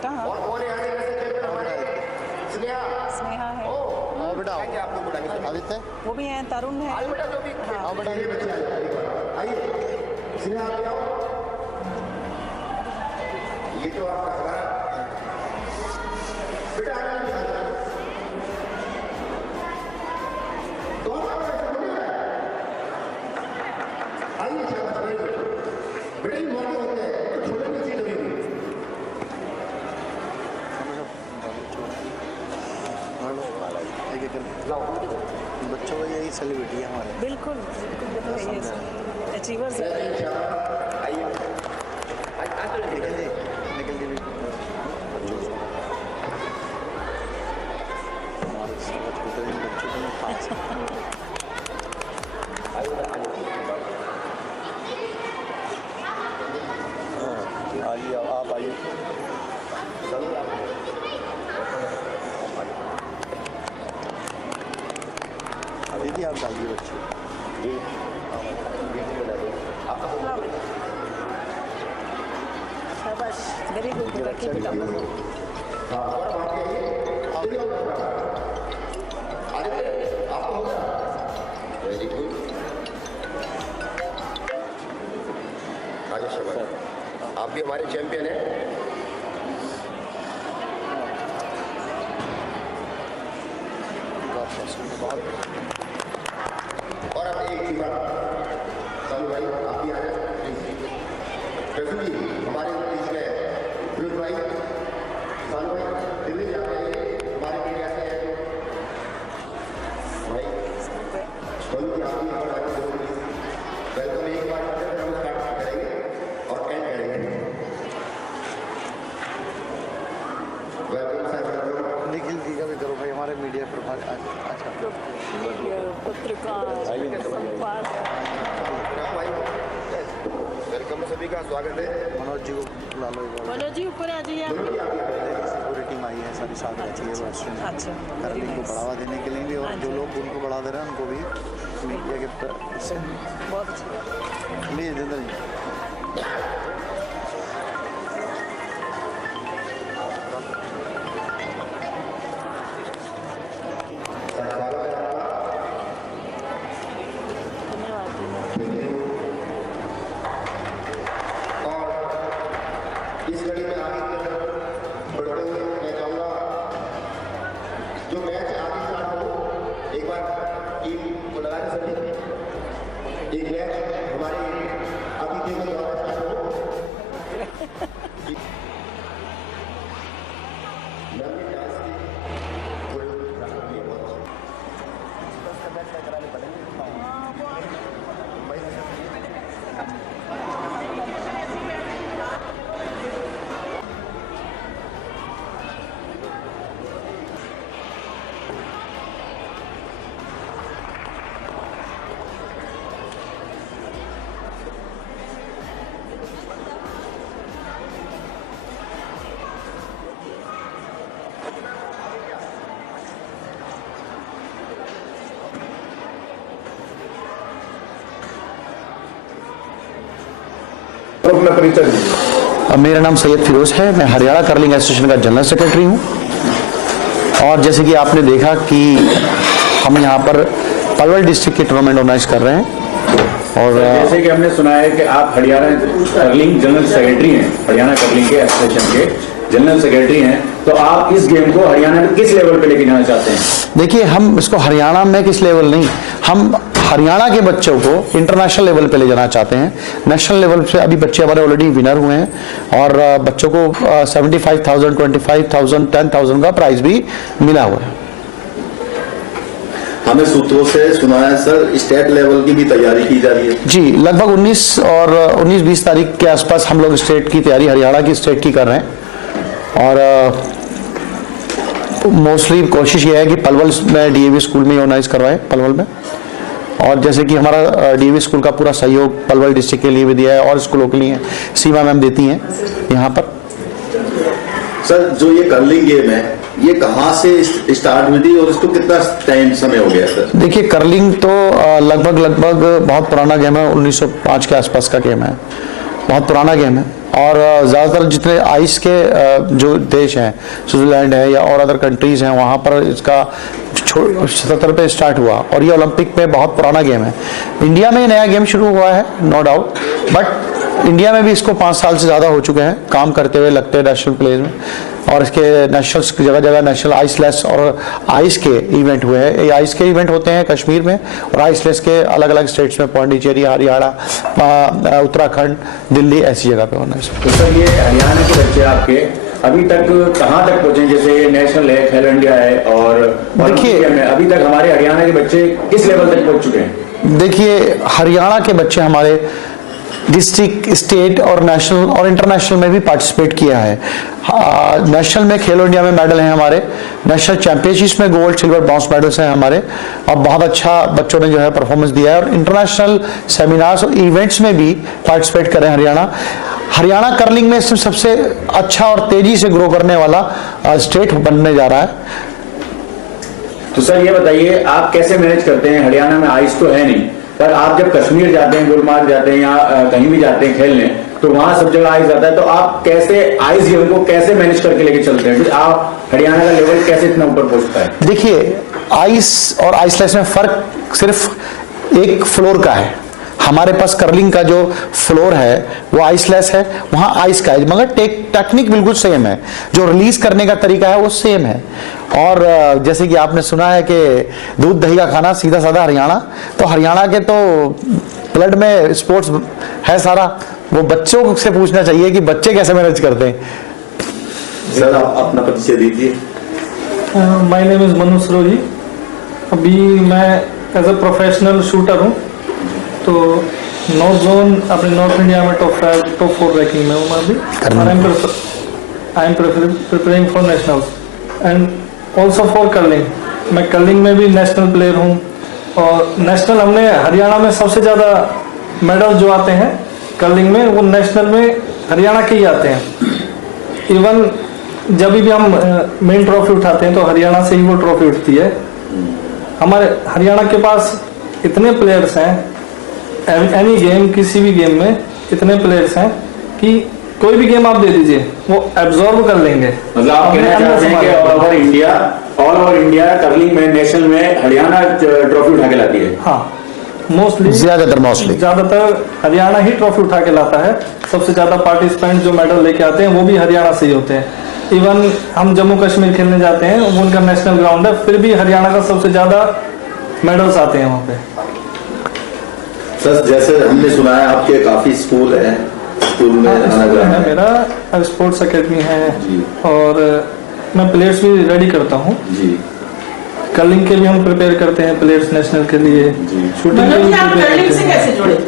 बेटा। हाँ स्नेहा है, बेटा आदित्य वो भी है, तरुण है। आओ बेटा आइए स्नेहा आओ। ये तो आपका हमारा बेटा आइए बेटा ही मौके होते हैं तो छोटे बच्चे कभी भी बच्चों को यही सेलिब्रिटी है हमारे। बिल्कुल अचीवर्स है। निकल आइए आप आइए दीदी आप डालिए बच्चे जी शाबाश वेरी गुड बेटा keep it up. Very good Rajesh Sharma आप भी हमारे चैंपियन हैं। और अब एक ही बात सालू भाई आप भी आ जाए प्लीज जी हमारे बीच में विनोद भाई सालू भाई दिल्ली से आते हैं हमारे मीडिया से भाई सोनू जी आप भी हमारे वेलकम एक बार हम स्टार्ट करेंगे और एंड करेंगे। वेलकम सर निखिल जी का भी करो भाई हमारे मीडिया पर पत्रकार वेलकम सभी का स्वागत है। मनोज जी को बुला लो। मनोज जी ऊपर आ जाइए। पूरी टीम आई है सारी साथ रहती है। अच्छा करलिंग को बढ़ावा देने के लिए भी और जो लोग उनको बढ़ा दे रहे हैं उनको भी मीडिया के बहुत अच्छा। लिए जिंदगी इस घड़ी में आगे की तरफ बढ़ते हुए मैं चाहूँगा जो मैच आगे स्टार्ट हो एक बार टीम को लगा के सभी एक मैच हमारे अतिथि के द्वारा स्टार्ट हो। अपना परिचय दीजिए। मेरा नाम सैयद फिरोज है, मैं हरियाणा कर्लिंग एसोसिएशन का जनरल सेक्रेटरी हूँ। और जैसे कि आपने देखा कि हम यहाँ पर पलवल डिस्ट्रिक्ट की टूर्नामेंट ऑर्गेनाइज कर रहे हैं। और जैसे कि हमने सुना है कि आप हरियाणा कर्लिंग जनरल सेक्रेटरी हैं, हरियाणा कर्लिंग के एसोसिएशन के जनरल सेक्रेटरी हैं, तो आप इस गेम को हरियाणा में किस लेवल पे लेके जाना चाहते हैं? देखिए, हम इसको हरियाणा में किस लेवल नहीं, हम हरियाणा के बच्चों को इंटरनेशनल लेवल पे ले जाना चाहते हैं। नेशनल लेवल पे अभी बच्चे हमारे ऑलरेडी विनर हुए हैं और बच्चों को 75,000, 25,000, 10,000 का प्राइज भी मिला हुआ है। हमें सूत्रों से सुना है सर स्टेट लेवल की भी तैयारी की जा रही है। जी, लगभग 19-20 तारीख के आसपास हम लोग स्टेट की तैयारी, हरियाणा की स्टेट की कर रहे हैं। और मोस्टली कोशिश ये है कि पलवल में डीएवी स्कूल में ऑर्गेनाइज करवाएं, पलवल में। और जैसे कि हमारा डीएवी स्कूल का पूरा सहयोग पलवल डिस्ट्रिक्ट के लिए भी दिया है और स्कूलों के लिए सीमा मैम देती हैं यहाँ पर। सर, जो ये कर्लिंग गेम है ये कहाँ से स्टार्ट हुई थी और इसको कितना टाइम समय हो गया सर? देखिए, कर्लिंग तो लगभग बहुत पुराना गेम है, 1905 के आसपास का गेम है, बहुत पुराना गेम है। और ज़्यादातर जितने आइस के जो देश हैं, स्विट्ज़रलैंड है या और अदर कंट्रीज़ हैं, वहाँ पर इसका 77 पे स्टार्ट हुआ और ये ओलंपिक में बहुत पुराना गेम है। इंडिया में नया गेम शुरू हुआ है, नो डाउट, बट इंडिया में भी इसको 5 साल से ज़्यादा हो चुके हैं काम करते हुए, लगते हैं नेशनल प्लेज में। और इसके नेशनल्स जगह जगह नेशनल आइसलेस और आइस के इवेंट हुए हैं। ये आइस के इवेंट होते हैं कश्मीर में और आइसलेस के अलग अलग स्टेट्स में, पौंडीचेरी, हरियाणा, उत्तराखंड, दिल्ली, ऐसी जगह पे होना है। तो सर ये हरियाणा के बच्चे आपके अभी तक कहाँ तक पहुंचे? जैसे नेशनल है, खेलो इंडिया है और देखिए अभी तक हमारे हरियाणा के बच्चे किस लेवल तक पहुंच चुके हैं? देखिए, हरियाणा के बच्चे हमारे डिस्ट्रिक्ट, स्टेट और नेशनल और इंटरनेशनल में भी पार्टिसिपेट किया है। नेशनल में खेलो इंडिया में मेडल हैं हमारे, नेशनल चैंपियनशिप में गोल्ड, सिल्वर, ब्रॉन्ज मेडल्स हैं हमारे और बहुत अच्छा बच्चों ने जो है परफॉर्मेंस दिया है और इंटरनेशनल सेमिनार्स और इवेंट्स में भी पार्टिसिपेट करें। हरियाणा कर्लिंग में सबसे अच्छा और तेजी से ग्रो करने वाला स्टेट बनने जा रहा है। तो सर ये बताइए, आप कैसे मैनेज करते हैं? हरियाणा में आइस तो है नहीं, पर आप जब कश्मीर जाते हैं, गुलमार्ग जाते हैं या कहीं भी जाते हैं खेलने, तो वहां सब जगह आइस आता है, तो आप कैसे आइस गेम को कैसे मैनेज करके लेके चलते हैं? फिर आप हरियाणा का लेवल कैसे इतना ऊपर पहुंचता है? देखिए, आइस और आइसलेस में फर्क सिर्फ एक फ्लोर का है। हमारे पास कर्लिंग का जो फ्लोर है वो आइसलेस है, वहाँ आइस का है, मगर टेक्निक बिल्कुल सेम है, जो रिलीज करने का तरीका है वो सेम है। और जैसे कि आपने सुना है कि दूध दही का खाना सीधा साधा हरियाणा, तो हरियाणा के तो ब्लड में स्पोर्ट्स है सारा। वो बच्चों से पूछना चाहिए कि बच्चे कैसे मैनेज करते हैं। सर आप अपना परिचय दीजिए। My name is Manu Sarojini. अभी मैं एज अ प्रोफेशनल शूटर हूँ, तो नॉर्थ जोन अपने नॉर्थ इंडिया में टॉप 4 रैंकिंग में हूँ मैं अभी। I am preparing for nationals and also for curling. मैं कर्लिंग में भी नेशनल प्लेयर हूँ और नेशनल हमने हरियाणा में सबसे ज़्यादा मेडल जो आते हैं कर्लिंग में, वो नेशनल में हरियाणा के ही आते हैं। इवन जब भी हम मेन ट्रॉफी उठाते हैं तो हरियाणा से ही वो ट्रॉफी उठती है। हमारे हरियाणा के पास इतने प्लेयर्स हैं, एनी गेम, किसी भी गेम में इतने प्लेयर्स हैं कि कोई भी गेम आप दे दीजिए वो एब्जॉर्ब कर लेंगे। मतलब आप कहना चाहते हैं कि ऑल ओवर इंडिया कर्लिंग में, नेशनल में हरियाणा ट्रॉफी उठा के लाती है? हाँ, ज्यादातर हरियाणा ही ट्रॉफी उठा के लाता है। सबसे ज्यादा पार्टिसिपेंट जो मेडल लेके आते हैं वो भी हरियाणा से ही होते हैं। इवन हम जम्मू कश्मीर खेलने जाते हैं, वो उनका नेशनल ग्राउंड है, फिर भी हरियाणा का सबसे ज्यादा मेडल्स आते हैं वहाँ पे। सर जैसे हमने सुना है आपके काफी स्कूल हैं, स्कूल में है मेरा स्पोर्ट्स एकेडमी है और मैं प्लेयर्स भी रेडी करता हूँ जी। कर्लिंग के भी हम प्रिपेयर करते हैं प्लेयर्स नेशनल के लिए, शूटिंग के लिए प्रिपेयर करते हैं।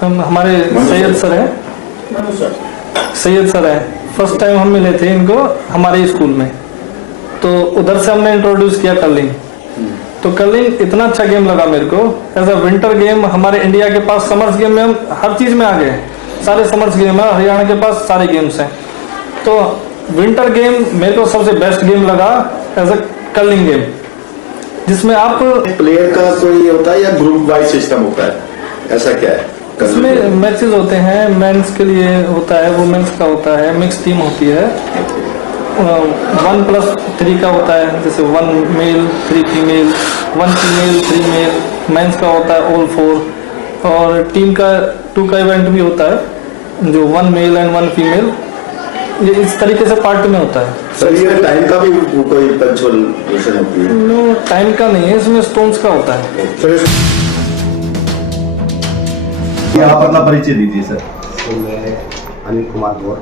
हम हमारे सैयद सर हैं, फर्स्ट टाइम हम मिले थे इनको हमारे स्कूल में, तो उधर से हमने इंट्रोड्यूस किया कर्लिंग। तो कर्लिंग इतना अच्छा गेम लगा मेरे को, एज अ विंटर गेम। हमारे इंडिया के पास समर्स गेम में हम हर चीज में आगे हैं, सारे समर्स गेम है, हरियाणा के पास सारे गेम्स हैं। तो विंटर गेम मेरे को सबसे बेस्ट गेम लगा एज अ कर्लिंग गेम, जिसमें आप प्लेयर का कोई होता है या ग्रुप वाइज सिस्टम होता है, ऐसा क्या है? इसमें मैचेस होते हैं, मेंस के लिए होता है, वुमेन्स का होता है, मिक्स टीम होती है, 1+3 का होता है, जैसे 1 male 3 female, 1 female 3 male, men's का होता है ऑल 4, और टीम का 2 का इवेंट भी होता है जो 1 मेल एंड 1 फीमेल, ये इस तरीके से पार्ट में होता है। सर ये टाइम का भी कोई पंचुअल होती है? नो, टाइम का नहीं है, इसमें स्टोन्स का होता है। आप अपना परिचय दीजिए सर। तो मैं अनिल कुमार गौर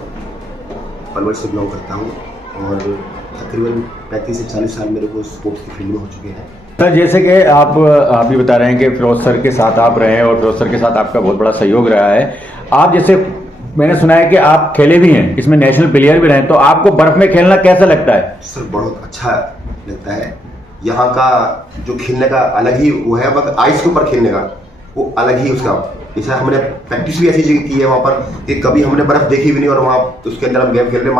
पलवल से बिलोंग करता हूँ और तकरीबन 35 से 40 साल मेरे को स्पोर्ट्स की फील्ड में हो चुके हैं। सर जैसे कि आप भी बता रहे हैं कि फिरोज सर के साथ आप रहे हैं और फिरोज सर के साथ आपका बहुत बड़ा सहयोग रहा है। आप जैसे मैंने सुना है कि आप खेले भी हैं, इसमें नेशनल प्लेयर भी रहे, तो आपको बर्फ में खेलना कैसा लगता है? सर बहुत अच्छा लगता है। यहाँ का जो खेलने का अलग ही वो है, बस आइस के ऊपर खेलने का वो अलग ही उसका, जैसे हमने प्रैक्टिस भी ऐसी जगह की है वहाँ पर कि कभी हमने बर्फ देखी भी नहीं और वहाँ उसके अंदर हम गेम खेल रहे हैं।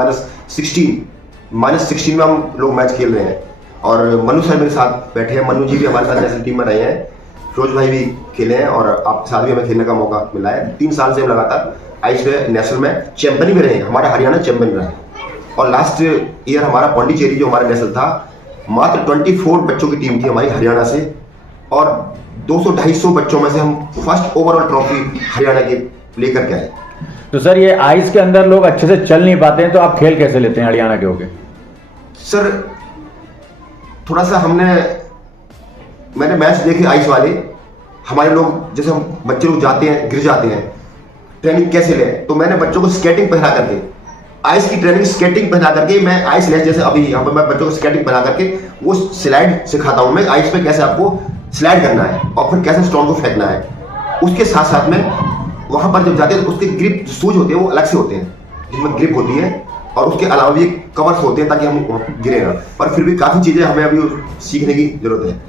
-16 में हम लोग मैच खेल रहे हैं और मनु सर मेरे साथ बैठे हैं। मनु जी भी हमारे साथ नेशनल टीम में रहे हैं, फिरोज भाई भी खेले हैं और आपके साथ भी हमें खेलने का मौका मिला है। 3 साल से हम लगातार आइस में नेशनल में चैंपियन भी रहे, हमारा हरियाणा चैंपियन रहा है। और लास्ट ईयर हमारा पौंडीचेरी जो हमारा नेशनल था, मात्र 24 बच्चों की टीम थी हमारी हरियाणा से, और 200-250 बच्चों में से हम फर्स्ट ओवरऑल ट्रॉफी हरियाणा की लेकर के आए। तो सर ये आइस के अंदर लोग अच्छे से चल नहीं पाते हैं, तो आप खेल कैसे लेते हैं हरियाणा के होके? सर थोड़ा सा मैंने मैच देखे आइस वाले, हमारे लोग जैसे हम बच्चे लोग जाते हैं गिर जाते हैं, ट्रेनिंग कैसे लें, तो मैंने बच्चों को स्केटिंग पहना करके, आइस की ट्रेनिंग स्केटिंग पहना करके, मैं आइस लेस जैसे अभी यहाँ पर मैं बच्चों को स्केटिंग पहना करके वो स्लाइड सिखाता हूँ मैं, आइस पे कैसे आपको स्लाइड करना है और फिर कैसे स्टोन को फेंकना है। उसके साथ साथ में वहाँ पर जब जाते हैं तो उसके ग्रिप शूज होते हैं वो अलग से होते हैं, जिसमें ग्रिप होती है, और उसके अलावा भी कवर्स होते हैं ताकि हम गिरे ना, पर फिर भी काफ़ी चीज़ें हमें अभी सीखने की जरूरत है।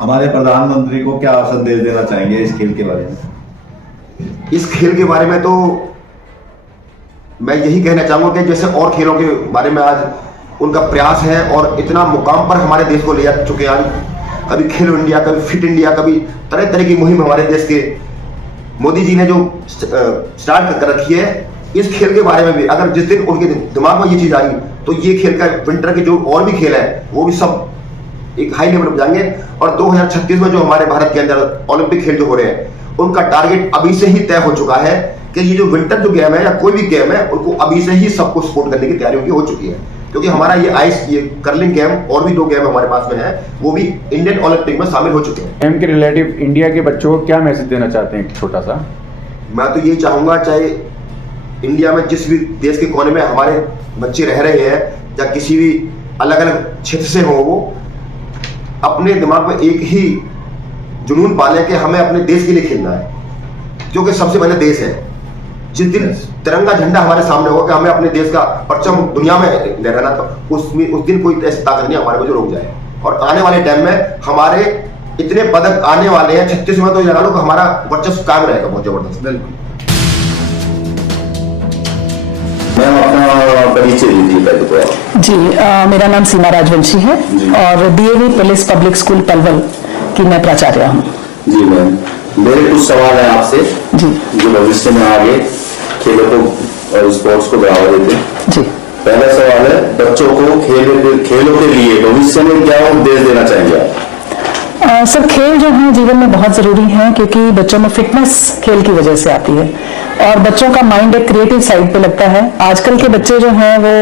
हमारे प्रधानमंत्री को क्या संदेश देना चाहेंगे इस खेल के बारे में? इस खेल के बारे में तो मैं यही कहना चाहूँगा कि जैसे और खेलों के बारे में आज उनका प्रयास है और इतना मुकाम पर हमारे देश को ले जा चुके हैं, कभी खेलो इंडिया, कभी फिट इंडिया, कभी तरह तरह की मुहिम हमारे देश के मोदी जी ने जो स्टार्ट कर रखी है। इस खेल के बारे में भी अगर जिस दिन उनके दिमाग में ये चीज़ आई तो ये खेल का विंटर के जो और भी खेल है वो भी सब एक हाई लेवल पर जाएंगे। और 2036 में जो हमारे भारत के अंदर ओलंपिक खेल जो हो रहे हैं उनका टारगेट अभी से ही तय हो चुका है कि ये जो विंटर जो गेम है या कोई भी गेम है उनको अभी से ही सबको सपोर्ट करने की तैयारी उनकी हो चुकी है, क्योंकि हमारा ये कर्लिंग गेम और भी 2 गेम हमारे पास में है वो भी इंडियन ओलंपिक में शामिल हो चुके हैं। गेम के रिलेटिव इंडिया के बच्चों को क्या मैसेज देना चाहते हैं छोटा सा? मैं तो यही चाहूँगा, चाहे इंडिया में जिस भी देश के कोने में हमारे बच्चे रह रहे हैं या किसी भी अलग अलग क्षेत्र से हो, वो अपने दिमाग में एक ही जुनून पाले कि हमें अपने देश के लिए खेलना है, क्योंकि सबसे पहले देश है। जिस दिन तिरंगा झंडा हमारे सामने होगा कि हमें अपने देश का परचम दुनिया में लहराना, तो उस दिन कोई ऐसी ताकत नहीं हमारे को जो रोक जाए। और आने वाले टाइम में हमारे इतने पदक आने वाले हैं 36 में, तो ये लगा लो कि हमारा वर्चस्व कायम रहेगा बहुत जबरदस्त। बिल्कुल। मैम अपना परिचय दीजिए पहले तो आप। जी मेरा नाम सीमा राजवंशी है और DAV police public school Palwal की मैं प्राचार्य हूँ। जी मैम, मेरे कुछ सवाल है आपसे जी, जो भविष्य में आगे खेलों को और स्पोर्ट्स को बढ़ावा देते हैं। जी पहला सवाल है, बच्चों को खेलों के लिए भविष्य में क्या उपदेश देना चाहेंगे आप? सर खेल जो है जीवन में बहुत ज़रूरी है, क्योंकि बच्चों में फिटनेस खेल की वजह से आती है और बच्चों का माइंड एक क्रिएटिव साइड पे लगता है। आजकल के बच्चे जो हैं वो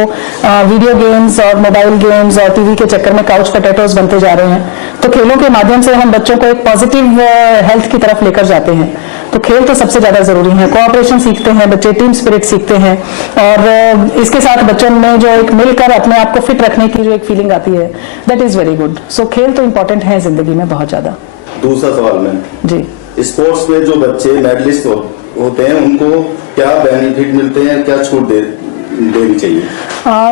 वीडियो गेम्स और मोबाइल गेम्स और टीवी के चक्कर में काउच पोटैटोज बनते जा रहे हैं, तो खेलों के माध्यम से हम बच्चों को एक पॉजिटिव हेल्थ की तरफ लेकर जाते हैं। तो खेल तो सबसे ज़्यादा ज़रूरी है, कोऑपरेशन सीखते हैं बच्चे, टीम स्पिरिट सीखते हैं, और इसके साथ बच्चों में जो एक मिलकर अपने आप को फिट रखने की जो एक फीलिंग आती है, दैट इज़ वेरी गुड। सो खेल तो इम्पोर्टेंट है ज़िंदगी में बहुत ज़्यादा। दूसरा सवाल मैम जी, स्पोर्ट्स में जो बच्चे मेडलिस्ट होते हैं उनको क्या बेनिफिट मिलते हैं, क्या छूट देनी चाहिए?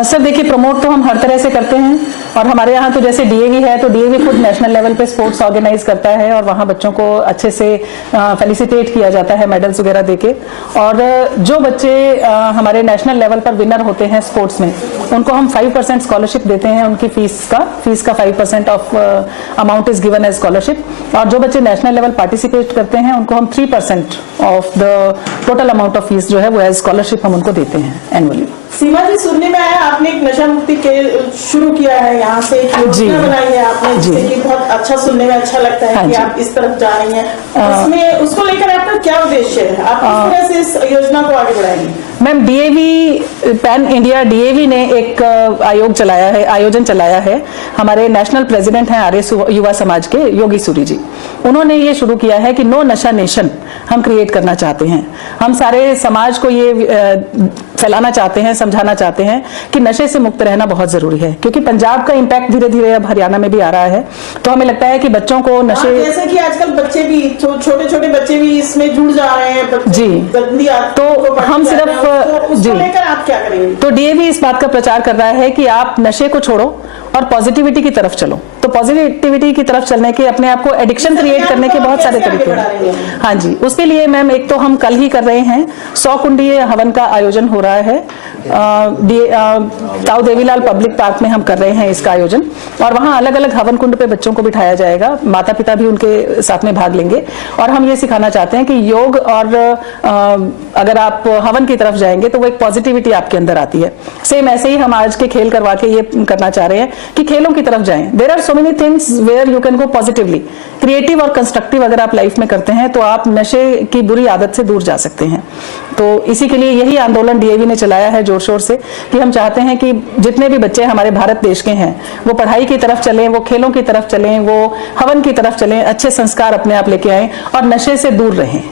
सर देखिए, प्रमोट तो हम हर तरह से करते हैं और हमारे यहाँ तो जैसे डीएवी है तो डीएवी खुद नेशनल लेवल पे स्पोर्ट्स ऑर्गेनाइज करता है और वहाँ बच्चों को अच्छे से फेलिसिटेट किया जाता है मेडल्स वगैरह देके। और जो बच्चे हमारे नेशनल लेवल पर विनर होते हैं स्पोर्ट्स में उनको हम 5% स्कॉलरशिप देते हैं, उनकी फीस का 5% of amount is given as scholarship. और जो बच्चे नेशनल लेवल पार्टिसिपेट करते हैं उनको हम 3% of the total amount of fees जो है वो एज स्कॉलरशिप हम उनको देते हैं एनुअली। सीमा जी, सुनने में आया आपने एक नशा मुक्ति के शुरू किया है, यहाँ से एक योजना बनाई है आपने, जिससे कि बहुत अच्छा सुनने में अच्छा लगता है कि आप इस तरफ जा रही हैं। उसमें उसको लेकर आपका क्या उद्देश्य है, आप किस तरह से इस योजना को आगे बढ़ाएंगी? Ma'am, DAV pan India DAV ने एक आयोजन चलाया है। हमारे नेशनल प्रेसिडेंट हैं आर्य युवा समाज के योगी सूरी जी, उन्होंने ये शुरू किया है कि नो नशा नेशन हम क्रिएट करना चाहते हैं। हम सारे समाज को ये फैलाना चाहते हैं, समझाना चाहते हैं कि नशे से मुक्त रहना बहुत जरूरी है, क्योंकि पंजाब का इम्पैक्ट धीरे धीरे अब हरियाणा में भी आ रहा है। तो हमें लगता है कि बच्चों को नशे, जैसे कि आजकल बच्चे भी छोटे छोटे बच्चे भी इसमें जुड़ जा रहे हैं जी, तो हम सिर्फ जी लेकर आप क्या करेंगे? तो डीएवी इस बात का प्रचार कर रहा है कि आप नशे को छोड़ो और पॉजिटिविटी की तरफ चलो। तो पॉजिटिविटी की तरफ चलने के, अपने आप को एडिक्शन क्रिएट करने के बहुत सारे तरीके हैं। हाँ जी, उसके लिए मैम एक तो हम कल ही कर रहे हैं 100 कुंडीय हवन का आयोजन हो रहा है ताऊ देवीलाल पब्लिक पार्क में हम कर रहे हैं इसका आयोजन, और वहाँ अलग अलग हवन कुंड पे बच्चों को बिठाया जाएगा, माता पिता भी उनके साथ में भाग लेंगे। और हम ये सिखाना चाहते हैं कि योग और अगर आप हवन की तरफ जाएंगे तो वो एक पॉजिटिविटी आपके अंदर आती है। सेम ऐसे ही हम आज के खेल करवा के ये करना चाह रहे हैं कि खेलों की तरफ जाएं। There are so many things where you can go positively, creative और कंस्ट्रक्टिव अगर आप लाइफ में करते हैं तो आप नशे की बुरी आदत से दूर जा सकते हैं। तो इसी के लिए यही आंदोलन डीएवी ने चलाया है जोर शोर से, कि हम चाहते हैं कि जितने भी बच्चे हमारे भारत देश के हैं वो पढ़ाई की तरफ चलें, वो खेलों की तरफ चलें, वो हवन की तरफ चलें, अच्छे संस्कार अपने आप लेके आएं और नशे से दूर रहें।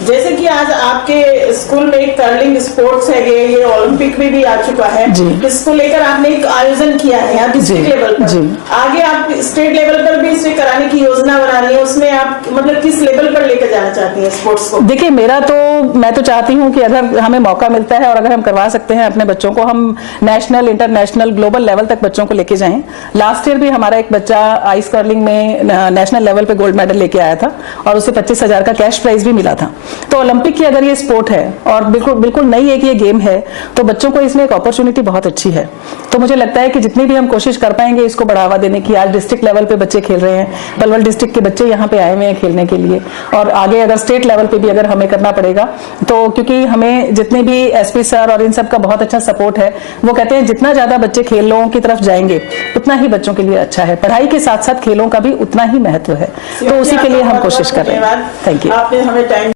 जैसे कि आज आपके स्कूल में एक कर्लिंग स्पोर्ट्स है, ये ओलंपिक में भी आ चुका है, इसको लेकर आपने एक आयोजन किया है यहाँ डिस्ट्रिक्ट लेवल पर, आगे आप स्टेट लेवल पर भी इसे कराने की योजना बना रही है, उसमें आप मतलब किस लेवल पर लेकर जाना चाहती हैं स्पोर्ट्स को? देखिए मैं तो चाहती हूँ कि अगर हमें मौका मिलता है और अगर हम करवा सकते हैं अपने बच्चों को, हम नेशनल, इंटरनेशनल, ग्लोबल लेवल तक बच्चों को लेके जाएं। लास्ट ईयर भी हमारा एक बच्चा आइस कर्लिंग में नेशनल लेवल पे गोल्ड मेडल लेके आया था और उसे 25,000 का कैश प्राइज भी मिला था। तो ओलंपिक की अगर ये स्पोर्ट है और बिल्कुल नई एक ये गेम है तो बच्चों को इसमें एक अपॉर्चुनिटी बहुत अच्छी है। तो मुझे लगता है कि जितनी भी हम कोशिश कर पाएंगे इसको बढ़ावा देने की, आज डिस्ट्रिक्ट लेवल पे बच्चे खेल रहे हैं, पलवल डिस्ट्रिक्ट के बच्चे यहाँ पे आए हुए हैं खेलने के लिए, और आगे अगर स्टेट लेवल पे भी अगर हमें करना पड़ेगा तो, क्योंकि हमें जितने भी एसपी सर और इन सब का बहुत अच्छा सपोर्ट है, वो कहते हैं जितना ज्यादा बच्चे खेलों की तरफ जाएंगे उतना ही बच्चों के लिए अच्छा है, पढ़ाई के साथ साथ खेलों का भी उतना ही महत्व है। तो उसी के लिए हम कोशिश कर रहे हैं। Thank you.